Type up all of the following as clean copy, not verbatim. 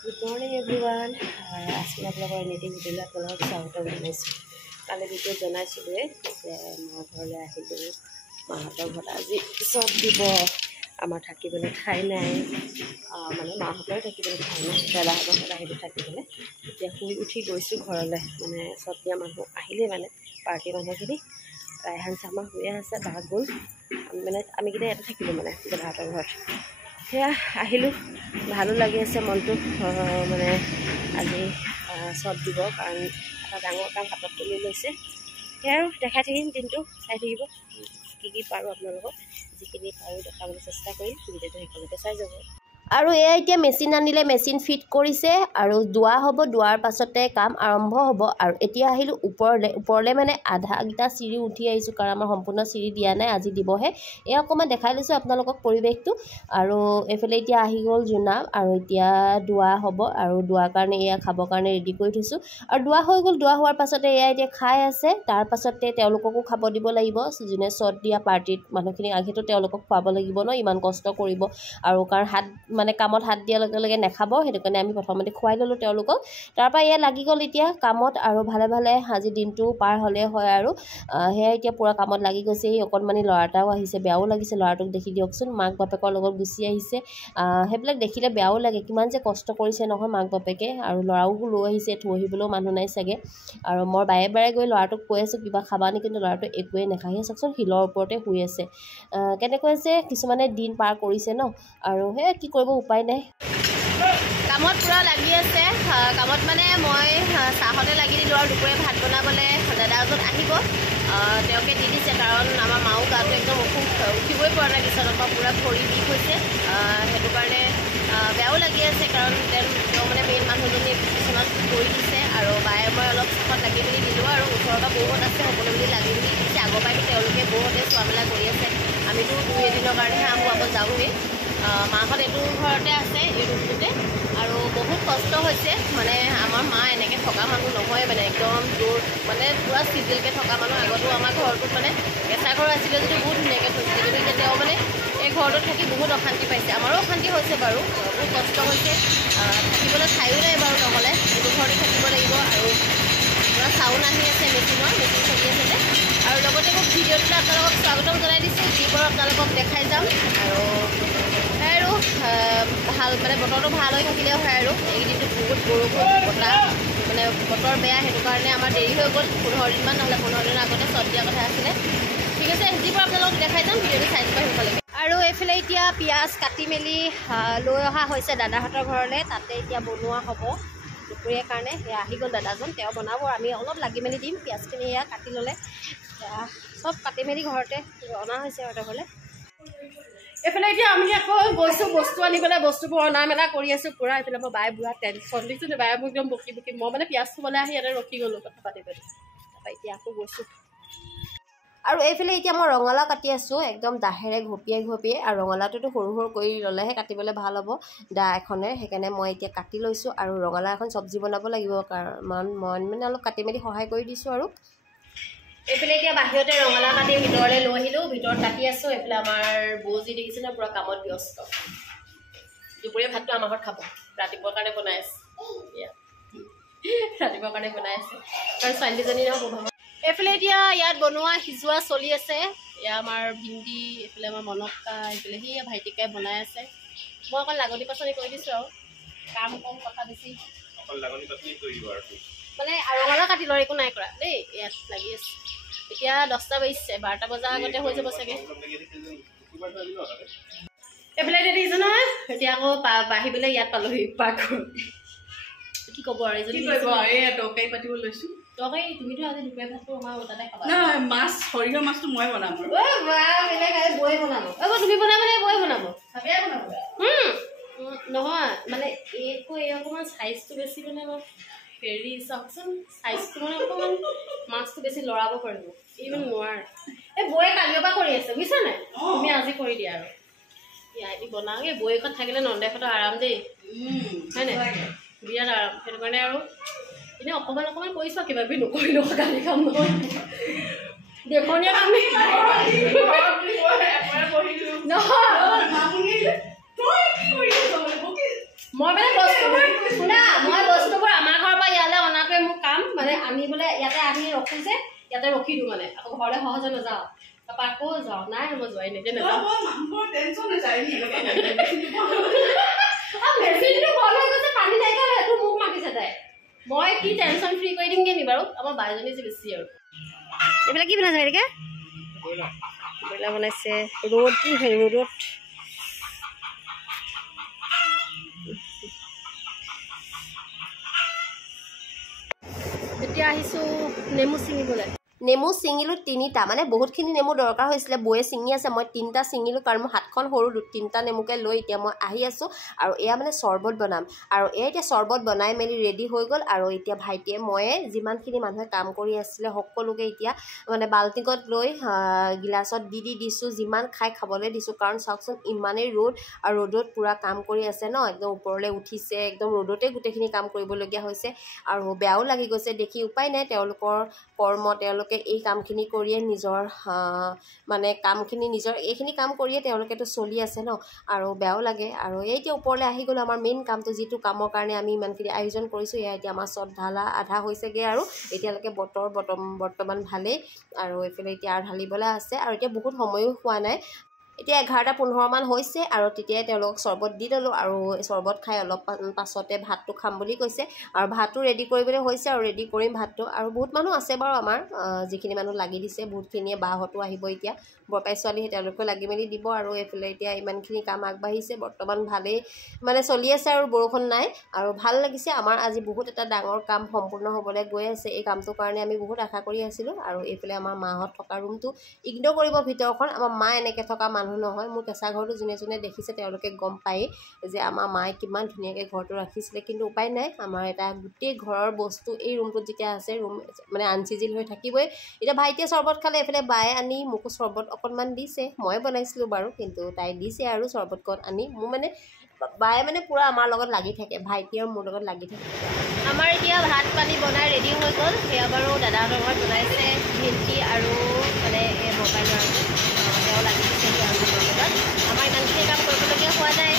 Good morning everyone. As we have our knitting video upload sauta banaisu. Kale video janaisule je ma ghorle ahilu. Mahator ghor aji sob dibo. Amar thakibole thai nai. Mane mahator thakibole thai nai. Dada ghor ahilu thakibole. Etia hui uthi goisu ghorle. Mane sob dia manu ahile mane party manukini. Raihan sama huye ase bagul. Mane ami kida eta thakilu mane dada ghor. সেয়া আহিলোঁ ভালো লাগি আছে মনটো মানে আজি সব দিব কাৰণ এটা ডাঙৰ কাম হাতত তুলি লৈছে সেয়া আৰু দেখাই থাকিম দিনটো চাই থাকিব কি পাৰোঁ আপোনালোকক যিখিনি পাৰোঁ দেখাবলৈ চেষ্টা কৰিম ভিডিঅ'টো শেষলৈকে চাই যাব আৰু এয়া এতিয়া মেচিন আনিলে মেচিন ফিট কৰিছে আৰু দুৱা হ'ব দুৱাৰ পাছতে কাম আৰম্ভ হ'ব আৰু এতিয়া আহিলোঁ ওপৰলে মানে আধাগিটা চিৰি উঠি আহিছোঁ কাৰণ আমাৰ সম্পূৰ্ণ চিৰি দিয়া নাই আজি দিবহে এয়া অকণমান দেখাই লৈছোঁ আপোনালোকক পৰিৱেশটো আৰু এফালে এতিয়া আহি গ'ল জোনা আৰু এতিয়া দুৱা হ'ব আৰু দুৱাৰ কাৰণে এয়া খাবৰ কাৰণে ৰেডি কৰি থৈছোঁ আৰু দুৱা হৈ গ'ল দুৱা হোৱাৰ পাছতে এয়া এতিয়া খাই আছে তাৰ পাছতে তেওঁলোককো খাব দিব লাগিব যোনে চট দিয়া পাৰ্টিত মানুহখিনি আগেতো তেওঁলোকক খুৱাব লাগিব ন ইমান কষ্ট কৰিব আৰু কাৰণ হাত মানে কামত হাত দিয়াৰ লগে লগে নেখাব সেইটো কাৰণে আমি প্ৰথমতে খুৱাই ল'লোঁ তেওঁলোকক তাৰপৰা এয়া লাগি গ'ল এতিয়া কামত আৰু ভালে ভালে আজি দিনটো পাৰ হ'লে হয় আৰু সেয়া এতিয়া পুৰা কামত লাগি গৈছে এই অকণমানি ল'ৰাটাও আহিছে বেয়াও লাগিছে ল'ৰাটোক দেখি দিয়কচোন মাক বাপেকৰ লগত গুচি আহিছে সেইবিলাক দেখিলে বেয়াও লাগে কিমান যে কষ্ট কৰিছে নহয় মাক বাপেকে আৰু ল'ৰাও লৈ আহিছে থৈ আহিবলৈও মানুহ নাই চাগে আৰু মই বাৰে বাৰে গৈ ল'ৰাটোক কৈ আছোঁ কিবা খাবা নি কিন্তু ল'ৰাটো একোৱেই নাখায় চাওকচোন শিলৰ ওপৰতে শুই আছে কেনেকৈ আছে কিছুমানে দিন পাৰ কৰিছে ন আৰু সেই কি কৰিব উপায় নাই কামত পুৰা লাগি আছে কামত মানে মই চাহতে লাগি দিলোঁ আৰু দুপৰীয়া ভাত বনাবলৈ দাদা এজন আহিব তেওঁকে দি দিছে কাৰণ আমাৰ মাও গাটো একদম উঠিবই পৰা নাই বিচনাৰ পৰা পুৰা ভৰি বিষ হৈছে সেইটো কাৰণে বেয়াও লাগি আছে কাৰণ তেওঁ মানে মেইন মানুহজনী বিচনাত পৰি দিছে আৰু বায়ে মই অলপ চাহত লাগি মেলি দিলোঁ আৰু ওচৰৰ পৰা বৌহঁত আছে সকলো মিলি লাগি মেলি দিছে আগৰ পৰাই তেওঁলোকে বৌহঁতে চোৱা মেলা কৰি আছে আমিতো 2 এদিনৰ কাৰণেহে খুৱাব যাওঁগৈ মাহঁত এইটো ঘৰতে আছে এই ৰুমটোতে আৰু বহুত কষ্ট হৈছে মানে আমাৰ মা এনেকৈ থকা মানুহ নহয় মানে একদম জোৰ মানে পুৰা চিজিলকৈ থকা মানুহ আগতো আমাৰ ঘৰটোত মানে কেঁচা ঘৰ আছিলে যদিও বহুত ধুনীয়াকৈ থৈছিলে কিন্তু এতিয়া তেওঁ মানে এই ঘৰটোত থাকি বহুত অশান্তি পাইছে আমাৰো অশান্তি হৈছে বাৰু বহুত কষ্ট হৈছে থাকিবলৈ ঠাইও নাই বাৰু নহ'লে এইটো ঘৰতে থাকিব লাগিব আৰু পুৰা চাউণ্ড আহি আছে মেচিন চলি আছে যে আৰু লগতে মোক ভিডিঅ'টোলৈ আপোনালোকক স্বাগতম জনাই দিছোঁ যি বাৰু আপোনালোকক দেখাই যাম আৰু ভাল মানে বতৰটো ভাল হৈ থাকিলে হয় আৰু এইকেইদিনটো বহুত বৰষুণ বতাহ মানে বতৰ বেয়া সেইটো কাৰণে আমাৰ দেৰি হৈ গ'ল 15 দিনমান নহ'লে 15 দিনৰ আগতে চট দিয়া কথা আছিলে ঠিক আছে যিবোৰ আপোনালোকক দেখাই যাম ভিডিঅ'টো চাই দিব শেষলৈকে আৰু এইফালে এতিয়া পিঁয়াজ কাটি মেলি লৈ অহা হৈছে দাদাহঁতৰ ঘৰলৈ তাতে এতিয়া বনোৱা হ'ব দুপৰীয়াৰ কাৰণে সেয়া আহি গ'ল দাদাজন তেওঁ বনাব আমি অলপ লাগি মেলি দিম পিঁয়াজখিনি এয়া কাটি ল'লে চব কাটি মেলি ঘৰতে অনা হৈছে সিহঁতৰ ঘৰলৈ এইফালে এতিয়া আমি আকৌ গৈছোঁ বস্তু আনিবলৈ বস্তুবোৰ অনা মেলা কৰি আছোঁ পুৰা এইফালে মই বায়ে বুঢ়া টেনশ্যন দিছোঁ বায়ে মোক একদম বকি মই মানে পিঁয়াজ থ'বলৈ আহি ইয়াতে ৰখি গ'লোঁ কথা পাতিবলৈ তাৰপৰা এতিয়া আকৌ গৈছোঁ আৰু এইফালে এতিয়া মই ৰঙালাও কাটি আছোঁ একদম দাহেৰে ঘপিয়াই আৰু ৰঙালাওটোতো সৰু সৰু কৰি ল'লেহে কাটিবলৈ ভাল হ'ব দা এখনে সেইকাৰণে মই এতিয়া কাটি লৈছোঁ আৰু ৰঙালাও এখন চব্জি বনাব লাগিব কাৰণ মই মানে অলপ কাটি মেলি সহায় কৰি দিছোঁ আৰু এইফালে এতিয়া বাহিৰতে ৰঙালাও কাটি ভিতৰলৈ লৈ আহিলোঁ ভিতৰত কাটি আছোঁ এইফালে আমাৰ বৌজি দেখিছে ন পুৰা কামত ব্যস্ত দুপৰীয়া ভাতটো আমাৰ ঘৰত খাব ৰাতিপুৱাৰ কাৰণে বনাই আছে ৰাতিপুৱাৰ কাৰণে বনাই আছে কাৰণ ছোৱালীজনী নহয় এইফালে এতিয়া ইয়াত বনোৱা সিজোৱা চলি আছে এয়া আমাৰ ভিন্দি এইফালে আমাৰ মনকা এইফালে সেয়া ভাইটিকাই বনাই আছে মই অকণ লাগনি পাচলি কৰি দিছোঁ আৰু কাম কম কথা বেছি মানে ৰঙালাও কাটি লয় একো নাই কৰা দেই ইয়াত লাগি আছে এতিয়া 10টা বাজিছে 12টা বজাৰ আগতে হৈ যাব চাগে এইফালে দেখিছোঁ নহয় এতিয়া আকৌ বাঢ়িবলৈ ইয়াত পালোহি কি ক'ব আৰু এজনী তৰকাৰী পাতিব লৈছোঁ তৰকাৰী তুমিতো আজি দুপৰীয়া ভাতটো আমাৰ তাতে খাবা নহয় মাছ সৰিয়হ মাছটো মই বনাম বৌয়ে বনাব তুমি বনাব নে বৌয়ে বনাব নহয় মানে এই অকণমান চাইজটো বেছি মানে অলপ হেৰি চাওকচোন চাইজটো মানে অকণমান মাছটো বেছি লৰাব পাৰিব এই মানে নোৱাৰে এই বৌয়ে কালিৰ পৰা কৰি আছে বুজিছা নাই তুমি আজি কৰি দিয়া আৰু ইয়াত বনাওঁ এই বৌয়েকত থাকিলে নন্দেকহঁতৰ আৰাম দেই হয় নাই বিৰাট আৰাম সেইটো কাৰণে আৰু এনেই অকণমান কৰিছোঁ কিবা কিবি নকৰিলোঁ গালি কাম নহয় দেখনীয়া কাম নহয় মই মানে বস্তুবোৰ শুনা মই বস্তুবোৰ আমাৰ ঘৰৰ পৰা ইয়ালৈ অনাটোৱে মোৰ কাম মানে আমি বোলে ইয়াতে আহি ৰখো যে ইয়াতে ৰখি দিওঁ মানে আকৌ ঘৰলৈ সহজে নাযাওঁ তাৰপৰা আকৌ যাওঁ নাই মই যোৱাই নিজে নাযাওঁ মেচিনটো বন্ধ হৈ গৈছে পানী নাই গ'ল সেইটো মোক মাতিছে তাই মই কি টেনশ্যন ফ্ৰী কৰি দিমগৈ নি বাৰু আমাৰ বাইজনী যে বেছি আৰু এইবিলাক কি বনাইছে এনেকৈ ব্ৰইলাৰ বনাইছে ৰ'দ কি হয় ৰ'দত এতিয়া আহিছোঁ নেমু ছিঙিবলৈ নেমু ছিঙিলোঁ 3টা মানে বহুতখিনি নেমু দৰকাৰ হৈছিলে বৌয়ে ছিঙি আছে মই 3টা ছিঙিলোঁ কাৰণ মোৰ হাতখন সৰু 3টা নেমুকে লৈ এতিয়া মই আহি আছোঁ আৰু এয়া মানে চৰ্বত বনাম আৰু এয়া এতিয়া চৰ্বত বনাই মেলি ৰেডি হৈ গ'ল আৰু এতিয়া ভাইটিয়ে ময়ে যিমানখিনি মানুহে কাম কৰি আছিলে সকলোকে এতিয়া মানে বাল্টিঙত লৈ গিলাচত দি দিছোঁ যিমান খাই খাবলৈ দিছোঁ কাৰণ চাওকচোন ইমানেই ৰ'দ আৰু ৰ'দত পূৰা কাম কৰি আছে ন একদম ওপৰলৈ উঠিছে একদম ৰ'দতে গোটেইখিনি কাম কৰিবলগীয়া হৈছে আৰু বেয়াও লাগি গৈছে দেখি উপায় নাই তেওঁলোকৰ কৰ্ম তেওঁলোকে এই কামখিনি কৰিয়ে নিজৰ মানে কামখিনি নিজৰ এইখিনি কাম কৰিয়ে তেওঁলোকেতো চলি আছে ন আৰু বেয়াও লাগে আৰু এই এতিয়া ওপৰলৈ আহি গ'লোঁ আমাৰ মেইন কামটো যিটো কামৰ কাৰণে আমি ইমানখিনি আয়োজন কৰিছোঁ এয়া এতিয়া আমাৰ চট ঢালা আধা হৈছেগৈ আৰু এতিয়ালৈকে বৰ্তমান ভালেই আৰু এইফালে এতিয়া আৰু ঢালিবলৈ আছে আৰু এতিয়া বহুত সময়ো হোৱা নাই এতিয়া 11:15 মান হৈছে আৰু তেতিয়াই তেওঁলোকক চৰ্বত দি দিলোঁ আৰু চৰ্বত খাই অলপ পাছতে ভাতটো খাম বুলি কৈছে আৰু ভাতটো ৰেডি কৰিবলৈ হৈছে আৰু ৰেডি কৰিম ভাতটো আৰু বহুত মানুহ আছে বাৰু আমাৰ যিখিনি মানুহ লাগি দিছে বহুতখিনিয়ে বাহঁতো আহিব এতিয়া বৰপাই ছোৱালী তেওঁলোকেও লাগি মেলি দিব আৰু এইফালে এতিয়া ইমানখিনি কাম আগবাঢ়িছে বৰ্তমান ভালেই মানে চলি আছে আৰু বৰষুণ নাই আৰু ভাল লাগিছে আমাৰ আজি বহুত এটা ডাঙৰ কাম সম্পূৰ্ণ হ'বলৈ গৈ আছে এই কামটোৰ কাৰণে আমি বহুত আশা কৰি আছিলোঁ আৰু এইফালে আমাৰ মাহঁত থকা ৰুমটো ইগন'ৰ কৰিব ভিতৰখন আমাৰ মা এনেকৈ থকা মানুহ নহয় মোৰ কেঁচা ঘৰটো যোনে যোনে দেখিছে তেওঁলোকে গম পায়েই যে আমাৰ মায়ে কিমান ধুনীয়াকৈ ঘৰটো ৰাখিছিলে কিন্তু উপায় নাই আমাৰ এটা গোটেই ঘৰৰ বস্তু এই ৰুমটোত যেতিয়া আছে ৰুম মানে আনচিজিল হৈ থাকিবই এতিয়া ভাইটিয়ে চৰ্বত খালে এইফালে বায়ে আনি মোকো চৰ্বত অকণমান দিছে মই বনাইছিলোঁ বাৰু কিন্তু তাই দিছে আৰু চৰ্বতকণ আনি মোৰ মানে বায়ে মানে পূৰা আমাৰ লগত লাগি থাকে ভাইটি আৰু মোৰ লগত লাগি থাকে আমাৰ এতিয়া ভাত পানী বনাই ৰেডি হৈ গ'ল সেয়া বাৰু দাদাহঁতৰ ঘৰত বনাইছে ভেন্দি আৰু মানে এই বৰপাই ল'ৰাটো তেওঁ লাগি দিছে আমাৰ ইমানখিনি কাম কৰিবলগীয়া হোৱা নাই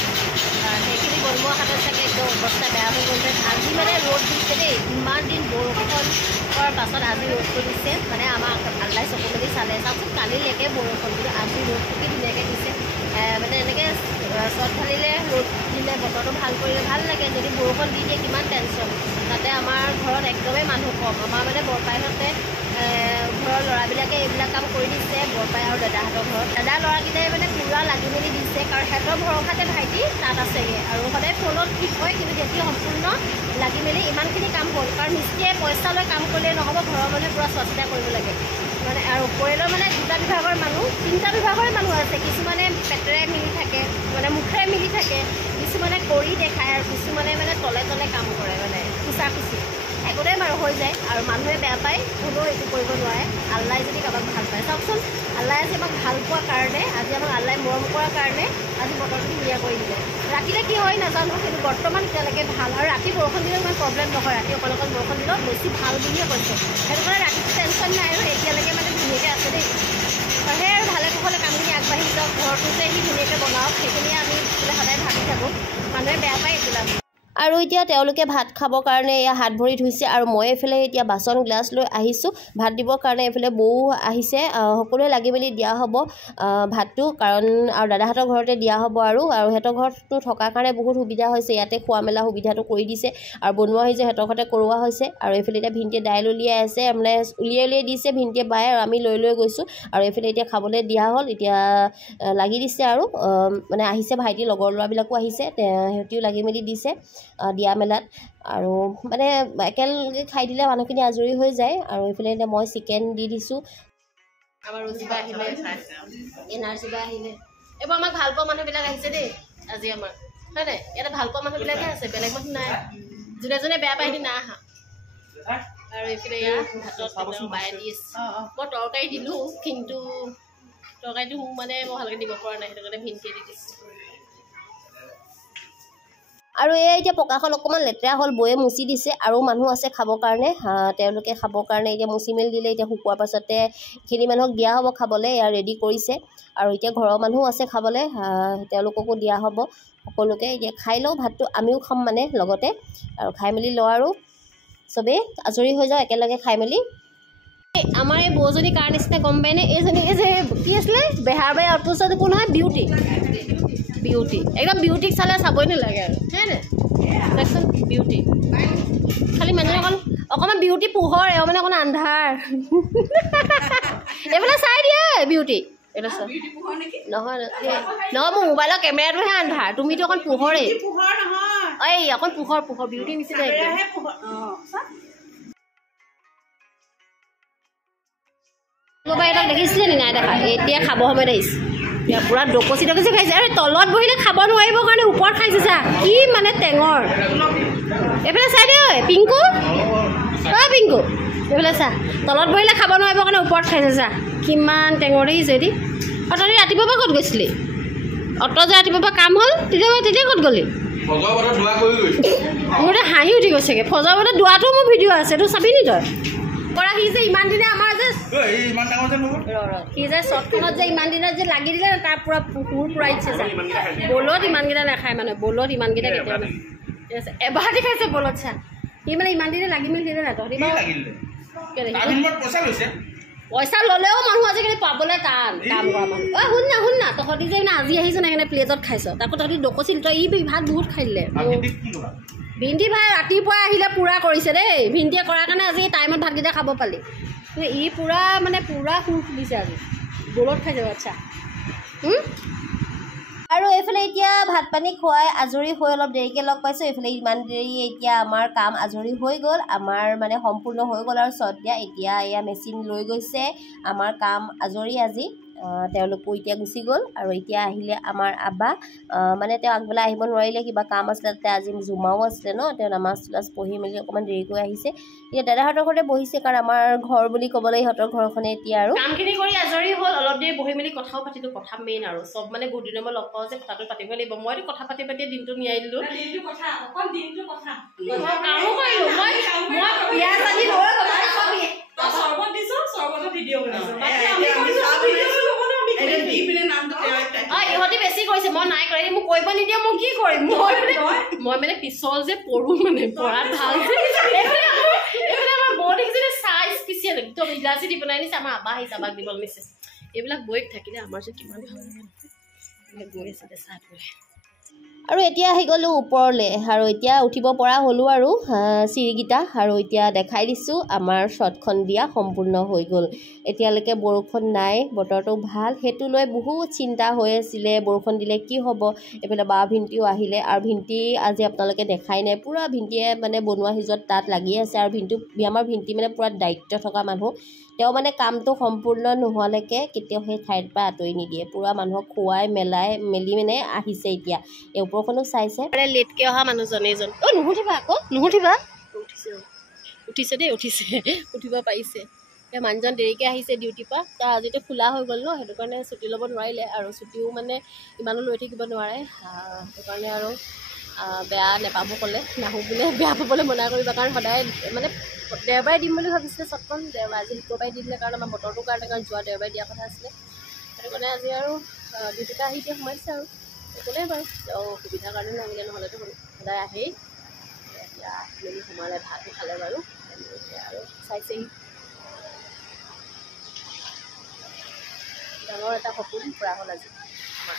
সেইখিনি বনোৱা হাতত চাগে একদম অৱস্থা বেয়া হৈ গ'ল আজি মানে ৰ'দ দিছে দেই ইমান দিন বৰষুণৰ পাছত আজি ৰ'দটো দিছে মানে আমাক আল্লাই চকু মেলি চালে চাওকচোন কালিলৈকে বৰষুণ কিন্তু আজি ৰ'দটো কি ধুনীয়াকৈ দিছে মানে এনেকৈ চট ঢালিলে ৰ'দ দিলে বতৰটো ভাল কৰিলে ভাল লাগে যদি বৰষুণ দি দিয়ে কিমান টেনশ্যন তাতে আমাৰ ঘৰত একদমেই মানুহ কম আমাৰ মানে বৰপাইহঁতে ঘৰৰ ল'ৰাবিলাকে এইবিলাক কাম কৰি দিছে বৰপাই আৰু দাদাহঁতৰ ঘৰত দাদা ল'ৰাকেইটাই মানে পূৰা লাগি মেলি দিছে কাৰণ সিহঁতৰ ভৰসাতে ভাইটি তাত আছেগৈ আৰু সদায় ফোনত ঠিক হয় কিন্তু তেতিয়া সম্পূৰ্ণ লাগি মেলি ইমানখিনি কাম হ'ল কাৰণ মিস্ত্ৰীয়ে পইচা লৈ কাম কৰিলে নহ'ব ঘৰৰ মানুহে পূৰা চোৱা চিতা কৰিব লাগে মানে আৰু পৰিয়ালৰ মানে 2টা বিভাগৰ মানুহ 3টা বিভাগৰে মানুহ আছে কিছুমানে পেটেৰে মিলি থাকে মানে মুখেৰে মিলি থাকে কিছুমানে কৰি দেখায় আৰু কিছুমানে মানে তলে তলে কাম কৰে মানে খুচি একোটাই বাৰু হৈ যায় আৰু মানুহে বেয়া পায় কোনেও একো কৰিব নোৱাৰে আল্লাই যদি কাৰোবাক ভাল পায় চাওকচোন আল্লাই আজি আমাক ভাল পোৱাৰ কাৰণে আজি আমাক আল্লাই মৰম কৰাৰ কাৰণে আজি বতৰটো ধুনীয়া কৰি দিলে ৰাতিলৈ কি হয় নাজানো কিন্তু বৰ্তমান এতিয়ালৈকে ভাল আৰু ৰাতি বৰষুণ দিলেও ইমান প্ৰব্লেম নহয় ৰাতি অকণ বৰষুণ দিলেও বেছি ভাল বুলিয়ে কৈছে সেইটো কাৰণে ৰাতিটো টেনশ্যন নাই আৰু এতিয়ালৈকে মানে ধুনীয়াকৈ আছে দেই আৰু সেই আৰু ভালে কুশলে কামখিনি আগবাঢ়ি যাওক ঘৰটো যে সি ধুনীয়াকৈ বনাওক সেইখিনিয়ে আমি সদায় ভাবি থাকোঁ মানুহে বেয়া পায় এইবিলাক আৰু এতিয়া তেওঁলোকে ভাত খাবৰ কাৰণে এয়া হাত ভৰি ধুইছে আৰু মই এইফালে এতিয়া বাচন গ্লাছ লৈ আহিছোঁ ভাত দিবৰ কাৰণে এইফালে বৌ আহিছে সকলোৱে লাগি মেলি দিয়া হ'ব ভাতটো কাৰণ আৰু দাদাহঁতৰ ঘৰতে দিয়া হ'ব আৰু সিহঁতৰ ঘৰটো থকাৰ কাৰণে বহুত সুবিধা হৈছে ইয়াতে খোৱা মেলা সুবিধাটো কৰি দিছে আৰু বনোৱা হৈছে সিহঁতৰ ঘৰতে কৰোৱা হৈছে আৰু এইফালে এতিয়া ভিনটিয়ে দাইল উলিয়াই আছে মানে উলিয়াই দিছে ভিনটিয়ে বায়ে আৰু আমি লৈ গৈছোঁ আৰু এইফালে এতিয়া খাবলৈ দিয়া হ'ল এতিয়া লাগি দিছে আৰু মানে আহিছে ভাইটিৰ লগৰ ল'ৰাবিলাকো আহিছে সিহঁতিও লাগি মেলি দিছে দিয়া মেলাত আৰু মানে একেলগে খাই দিলে মানুহখিনি আজৰি হৈ যায় আৰু এইফালে এতিয়া মই চিকেন দি দিছোঁ আমাৰ ৰুজিবা আহিলে এনাৰ্জিবা আহিলে এইবোৰ আমাক ভাল পোৱা মানুহবিলাক আহিছে দেই আজি আমাৰ হয় নাই ইয়াতে ভাল পোৱা মানুহবিলাকে আছে বেলেগ মানুহ নাই যোনে যোনে বেয়া পায় সিহঁতি নাই আহা আৰু এইফালে এয়া ভাতত বাই দি আছে মই তৰকাৰী দিলোঁ কিন্তু তৰকাৰীটো মোক মানে মই ভালকৈ দিব পৰা নাই সেইটো কাৰণে ভিনটিয়ে দি দিছোঁ আৰু এই এতিয়া পকাখন অকণমান লেতেৰা হ'ল, বৌয়ে মুচি দিছে আৰু মানুহ আছে খাবৰ কাৰণে, তেওঁলোকে খাবৰ কাৰণে এতিয়া মুচি মেলি দিলে। এতিয়া শুকোৱাৰ পাছতে এইখিনি মানুহক দিয়া হ'ব খাবলৈ, এয়া ৰেডি কৰিছে। আৰু এতিয়া ঘৰৰ মানুহো আছে খাবলৈ, তেওঁলোককো দিয়া হ'ব সকলোকে। এতিয়া খাই লওঁ ভাতটো, আমিও খাম মানে লগতে, আৰু খাই মেলি লওঁ আৰু চবেই আজৰি হৈ যাওঁ একেলগে খাই মেলি। আমাৰ এই বৌজনী কাৰ নিচিনা গম পায়নে? এইজনী এই যে কি আছিলে বেহাৰবাৰী আউটপোষ্টত কোন হয়? বিউটি, বিউটি একদম বিউটিক চালে চাবই নালাগে আৰু, হয়নে? দেখোন বিউটি, খালি মানুহজন অকণমান বিউটি পোহৰ, এওঁ মানে অকণমান আন্ধাৰ। এইফালে চাই দিয়ে বিউটি, এইটো নহয় নহয়, মোৰ মোবাইলৰ কেমেৰাটোহে আন্ধাৰ, তুমিতো অকণ পোহৰেই। এই অকণ পোহৰ পোহৰ, বিউটি নিচিনা একদম। এটাক দেখিছিলে নি? নাই দেখা, এতিয়া খাব সময়ত আহিছে। এতিয়া পূৰা ডকচি ডকচি খাইছে। আৰু তলত বহিলে খাব নোৱাৰিবৰ কাৰণে ওপৰত খাইছে চা, কি মানে টেঙৰ। এইফালে চাই দে ঐ পিংকু, অ পিংকু এইফালে চা, তলত বহিলে খাব নোৱাৰিবৰ কাৰণে ওপৰত খাইছে চা, কিমান টেঙৰ দেখিছে এটি। আৰু তহঁতি ৰাতিপুৱাৰ পৰা ক'ত গৈছিলি? অটো যে ৰাতিপুৱাৰ পৰা কাম হ'ল, তেতিয়া ক'ত গ'লি? মোৰ এতিয়া হাঁহি উঠি গৈছেগৈ। ফজৰবাটত দোৱাটো মোৰ ভিডিঅ' আছে, তোৰ চাবি নি তই? পৰা সি যে ইমান দিনে আমাৰ যে সি যে চটখনত যে ইমান দিনত যে লাগি দিলে, তাৰ পূৰা পুৰ পূৰাই দিছে চা। বলত ইমানকেইটা নাখায় মানে, বলত ইমানকেইটা কেতিয়াবা এবাৰতে খাইছে বলত চা। সি মানে ইমান দিনে লাগি মেলি দিলে নাই? তহঁতি পইচা ল'লেও মানুহ আজিকালি পাবলৈ টান, কাম কৰা মানুহ। অ শুন না তহঁতি যে মানে আজি আহিছ নাই প্লেটত খাইছ, তাকো তহঁতি ডকচিল, তই ই ভাত বহুত খাই দিলে। ভিন্দি ভাই ৰাতিপুৱাই আহিলে পূৰা কৰিছে দেই, ভিন্দিয়ে কৰাৰ কাৰণে আজি টাইমত ভাতকেইটা খাব পালি। ই পূৰা মানে পূৰা সুৰ খুলিছে আজি, বলত খাইছে বাচ্ছা। আৰু এইফালে এতিয়া ভাত পানী খুৱাই আজৰি হৈ অলপ দেৰিকৈ লগ পাইছোঁ। এইফালে ইমান দেৰি এতিয়া আমাৰ কাম আজৰি হৈ গ'ল, আমাৰ মানে সম্পূৰ্ণ হৈ গ'ল আৰু চট দিয়া। এতিয়া এয়া মেচিন লৈ গৈছে, আমাৰ কাম আজৰি আজি। তেওঁলোকো এতিয়া গুচি গ'ল। আৰু এতিয়া আহিলে আমাৰ আব্বা, মানে তেওঁ আগবেলা আহিব নোৱাৰিলে, কিবা কাম আছিলে তাতে। আজি জুমাও আছিলে ন, তেওঁ নামাজ চামাজ পঢ়ি মেলি অকণমান দেৰিকৈ আহিছে। এতিয়া দাদাহঁতৰ ঘৰতে বহিছে, কাৰণ আমাৰ ঘৰ বুলি ক'বলৈ ইহঁতৰ ঘৰখনে এতিয়া আৰু কামখিনি কৰি আজৰি হ'ল। অলপ দেৰি বহি মেলি কথাও পাতিলোঁ, কথা মেইন আৰু চব মানে বহুত দিনৰ মই লগ পাওঁ যে কথাটো পাতিব লাগিব। মইতো কথা পাতি দিনটো নিয়াই দিলোঁ। ইহঁতি বেছি কৰিছে, মই নাই কৰা। মোক কৰিব নিদিয়ে, মই কি কৰিম? মই মানে পিছল যে পঢ়ো, মানে পঢ়াত ভাল যে। এইফালে আমাৰ বৌ দেখিছে চাহ স্পেচিয়েল একদম ইলাচি দি বনাই নিছে। আমাৰ আব্বা আহিছে, আবাক দিবলৈ নিছে। এইবিলাক বৈক থাকিলে আমাৰ যে কিমান ভাল লাগে, গৈ আছে চাহ ধৰে। আৰু এতিয়া আহি গ'লোঁ ওপৰলৈ, আৰু এতিয়া উঠিব পৰা হ'লোঁ আৰু চিৰিকেইটা। আৰু এতিয়া দেখাই দিছোঁ আমাৰ শ্বটখন দিয়া সম্পূৰ্ণ হৈ গ'ল। এতিয়ালৈকে বৰষুণ নাই, বতৰটো ভাল, সেইটো লৈ বহুত চিন্তা হৈ আছিলে, বৰষুণ দিলে কি হ'ব। এইফালে বা ভিন্তিও আহিলে, আৰু ভিন্তি আজি আপোনালোকে দেখাই নাই, পূৰা ভিন্তিয়ে মানে বনোৱা সিজোৱাত তাত লাগি আছে। আৰু আমাৰ ভিন্তি মানে পূৰা দায়িত্ব থকা মানুহ। তেওঁ মানে কামটো সম্পূৰ্ণ নোহোৱালৈকে কেতিয়াও সেই ঠাইৰ পৰা আঁতৰি নিদিয়ে, পূৰা মানুহক খুৱাই মেলি মানে আহিছে। এতিয়া এই ওপৰখনো চাইছে, লেটকৈ অহা মানুহজন এইজন। অ নুঠিবা আকৌ, নুঠিবা। উঠিছে দেই, উঠিব পাৰিছে। এতিয়া মানুহজন দেৰিকৈ আহিছে ডিউটিৰ পৰা, তাৰ আজিতো খোলা হৈ গ'ল ন, সেইটো কাৰণে ছুটি ল'ব নোৱাৰিলে। আৰু ছুটিও মানে ইমানো লৈ থাকিব নোৱাৰে, সেইটো কাৰণে আৰু বেয়া নেপাব ক'লে, নাহোঁ বোলে, বেয়া পাবলৈ মনা কৰিবা। কাৰণ সদায় মানে দেওবাৰে দিম বুলি ভাবিছিলে শ্বটখন, দেওবাৰে আজি শুক্ৰবাৰে দি দিলে, কাৰণ আমাৰ বতৰটোৰ কাৰণে, কাৰণ যোৱা দেওবাৰে দিয়া কথা আছিলে। সেইটো কাৰণে আজি আৰু ডিউটিৰ পৰা আহি এতিয়া সোমাইছে আৰু একো নাই বাৰু, সুবিধাৰ কাৰণে নাহিলে, নহ'লেতো সদায় আহেই। এতিয়া মেলি সোমালে, ভাতো খালে বাৰু, এতিয়া আৰু চাইছেহি। ডাঙৰ এটা সপোন পূৰা হ'ল আজি আমাৰ,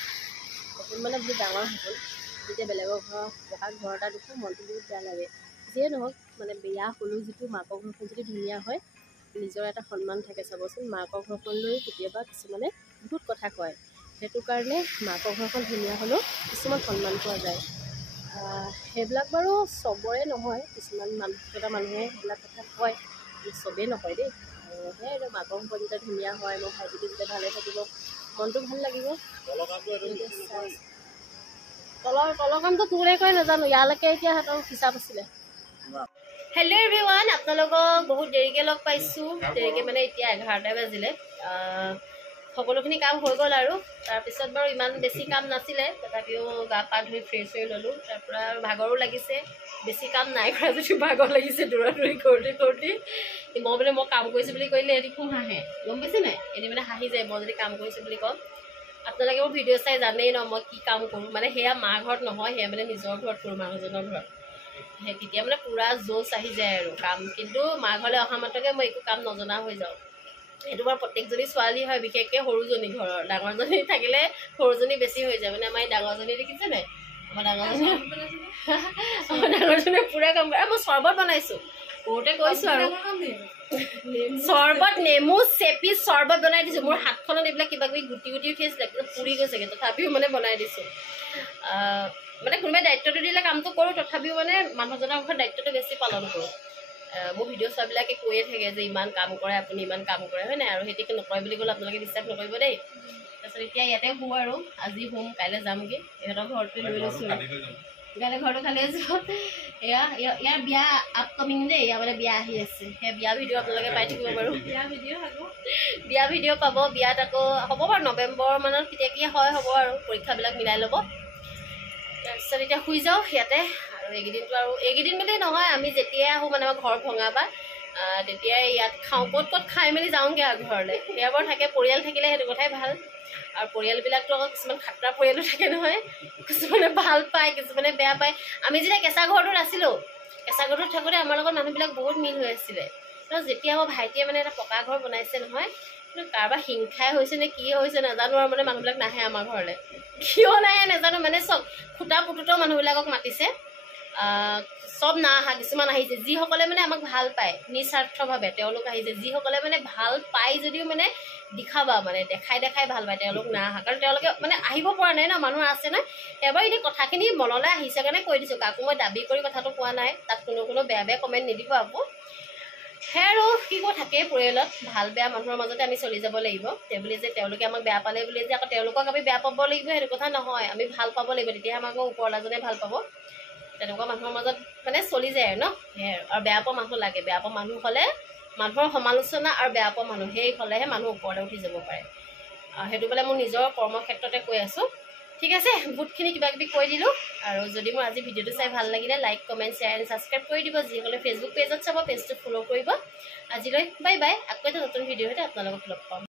সপোন মানে বহুত ডাঙৰ সপোন। যেতিয়া বেলেগৰ পঢ়াৰ ঘৰ এটা দেখোঁ, মনটো বহুত বেয়া লাগে। যিয়ে নহওক মানে বিয়া হ'লেও যিটো মাকৰ ঘৰখন যদি ধুনীয়া হয়, নিজৰ এটা সন্মান থাকে। চাবচোন, মাকৰ ঘৰখন লৈ কেতিয়াবা কিছুমানে বহুত কথা কয়, সেইটো কাৰণে মাকৰ ঘৰখন ধুনীয়া হ'লেও কিছুমান সন্মান পোৱা যায়। সেইবিলাক বাৰু চবৰে নহয়, কিছুমান কেইটা মানুহে সেইবিলাক কথা কয়, চবেই নকয় দেই। আৰু সেয়াই আৰু মাকৰ ঘৰখন যেতিয়া ধুনীয়া হয়, মোৰ ভাইটিটো যেতিয়া ভালে থাকিব, মনটো ভাল লাগিব। তলৰ কামটো কোনে কয় নাজানো, ইয়ালৈকে এতিয়া সিহঁতৰ হিচাপ আছিলে। হেল্ল' এভৰিৱান, আপোনালোকক বহুত দেৰিকৈ লগ পাইছোঁ। দেৰিকৈ মানে এতিয়া 11টা বাজিলে। সকলোখিনি কাম হৈ গ'ল আৰু তাৰপিছত বাৰু ইমান বেছি কাম নাছিলে তথাপিও গা পা ধুই ফ্ৰেছ হৈ ল'লোঁ তাৰপৰা আৰু ভাগৰো লাগিছে বেছি কাম নাই কৰা যদিও ভাগৰ লাগিছে দৌৰা দৌৰি কৰোঁতে মই বোলে মই কাম কৰিছোঁ বুলি কৰিলে এটি খুব হাঁহে গম পাইছে নাই এটি মানে হাঁহি যায় মই যদি কাম কৰিছোঁ বুলি কওঁ আপোনালোকে মোৰ ভিডিঅ' চাই জানেই ন মই কি কাম কৰোঁ মানে সেয়া মা ঘৰত নহয় সেয়া মানে নিজৰ ঘৰত কৰোঁ মানুহজনৰ ঘৰত সেই তেতিয়া মানে পূৰা জোচ আহি যায় আৰু কাম কিন্তু মা ঘৰলৈ অহা মাত্ৰকে মই একো কাম নজনা হৈ যাওঁ এইটো বাৰু প্ৰত্যেকজনী ছোৱালী হয় বিশেষকৈ সৰুজনী ঘৰৰ ডাঙৰজনী থাকিলে সৰুজনী বেছি হৈ যায় মানে আমাৰ এই ডাঙৰজনী দেখিছে নাই আমাৰ ডাঙৰজনীয়ে পূৰা কাম কৰে মই চৰ্বত বনাইছোঁ সৰুতে কৈছোঁ আৰু চৰ্বত নেমু চেপি চৰ্বত বনাই দিছোঁ মোৰ হাতখনত এইবিলাক কিবা কিবি গুটি গুটি উঠি আছিলে পুৰি গৈছেগৈ তথাপিও মানে বনাই দিছোঁ মানে কোনোবাই দায়িত্বটো দিলে কামটো কৰোঁ তথাপিও মানে মানুহজনৰ ঘৰত দায়িত্বটো বেছি পালন কৰোঁ মোৰ ভিডিঅ' চোৱাবিলাকে কৈয়ে থাকে যে ইমান কাম কৰে আপুনি ইমান কাম কৰে হয় নাই আৰু সেইটোকে নকৰে বুলি ক'লে আপোনালোকে বিশ্বাস নকৰিব দেই তাৰপিছত এতিয়া ইয়াতে শুওঁ আৰু আজি শুম কাইলৈ যামগৈ ইহঁতৰ ঘৰটো লৈ লৈছোঁ কাইলৈ ঘৰটো খালি আছোঁ ইয়াৰ বিয়া আপকামিং দেই ইয়াৰ মানে বিয়া আহি আছে সেই বিয়া ভিডিঅ' আপোনালোকে পাই থাকিব বাৰু বিয়া ভিডিঅ' পাব বিয়াত আকৌ হ'ব বাৰু নৱেম্বৰ মানত কেতিয়া কি হয় হ'ব আৰু পৰীক্ষাবিলাক মিলাই ল'ব তাৰপিছত এতিয়া শুই যাওঁ ইয়াতে আৰু এইকেইদিনটো আৰু এইকেইদিন বুলি নহয় আমি যেতিয়াই আহোঁ মানে আমাৰ ঘৰ ভঙা বা তেতিয়াই ইয়াত খাওঁ ক'ত খাই মেলি যাওঁগৈ আৰু ঘৰলৈ সেয়া বাৰু থাকে পৰিয়াল থাকিলে সেইটো কথাই ভাল আৰু পৰিয়ালবিলাকতো আকৌ কিছুমান খাটৰা পৰিয়ালো থাকে নহয় কিছুমানে ভাল পায় কিছুমানে বেয়া পায় আমি যেতিয়া কেঁচা ঘৰটোত আছিলোঁ কেঁচা ঘৰটোত থাকোঁতে আমাৰ লগত মানুহবিলাক বহুত মিল হৈ আছিলে যেতিয়া আমাৰ ভাইটিয়ে মানে এটা পকা ঘৰ বনাইছে নহয় কিন্তু কাৰোবাৰ হিংসাই হৈছে নে কি হৈছে নাজানো আৰু মানে মানুহবিলাক নাহে আমাৰ ঘৰলৈ কিয় নাহে নাজানো মানে চব খুটা পুতুতেও মানুহবিলাকক মাতিছে চব না অহা কিছুমান আহিছে যিসকলে মানে আমাক ভাল পায় নিস্বাৰ্থভাৱে তেওঁলোক আহিছে যিসকলে মানে ভাল পায় যদিও মানে দেখাবা মানে দেখাই ভাল পায় তেওঁলোক না অহা কাৰণ তেওঁলোকে মানে আহিব পৰা নাই ন মানুহ আছে নাই এবাৰ এতিয়া কথাখিনি মনলৈ আহিছে কাৰণে কৈ দিছোঁ কাকো মই দাবী কৰি কথাটো কোৱা নাই তাত কোনো বেয়া কমেণ্ট নিদিব আকৌ সেই আৰু কি কৈ থাকেই পৰিয়ালত ভাল বেয়া মানুহৰ মাজতে আমি চলি যাব লাগিব বুলি যে তেওঁলোকে আমাক বেয়া পালে বুলি যে আকৌ তেওঁলোকক আমি বেয়া পাব লাগিব সেইটো কথা নহয় আমি ভাল পাব লাগিব তেতিয়াহে আমাক ওপৰলাজনে ভাল পাব তেনেকুৱা মানুহৰ মাজত মানে চলি যায় আৰু ন সেয়াই আৰু বেয়া পোৱা মানুহ লাগে বেয়া পোৱা মানুহ হ'লে মানুহৰ সমালোচনা আৰু বেয়া পোৱা মানুহ সেই হ'লেহে মানুহ ওপৰলৈ উঠি যাব পাৰে সেইটো বোলে মোৰ নিজৰ কৰ্মক্ষেত্ৰতে কৈ আছোঁ ঠিক আছে বহুতখিনি কিবা কিবি কৈ দিলোঁ আৰু যদি মোৰ আজি ভিডিঅ'টো চাই ভাল লাগিলে like comment share and subscribe কৰি দিব যিসকলে ফেচবুক পেজত চাব পেজটো ফ'ল' কৰিব আজিলৈ বাই বাই আকৌ এটা নতুন ভিডিঅ' সৈতে আপোনালোকক লগ পাম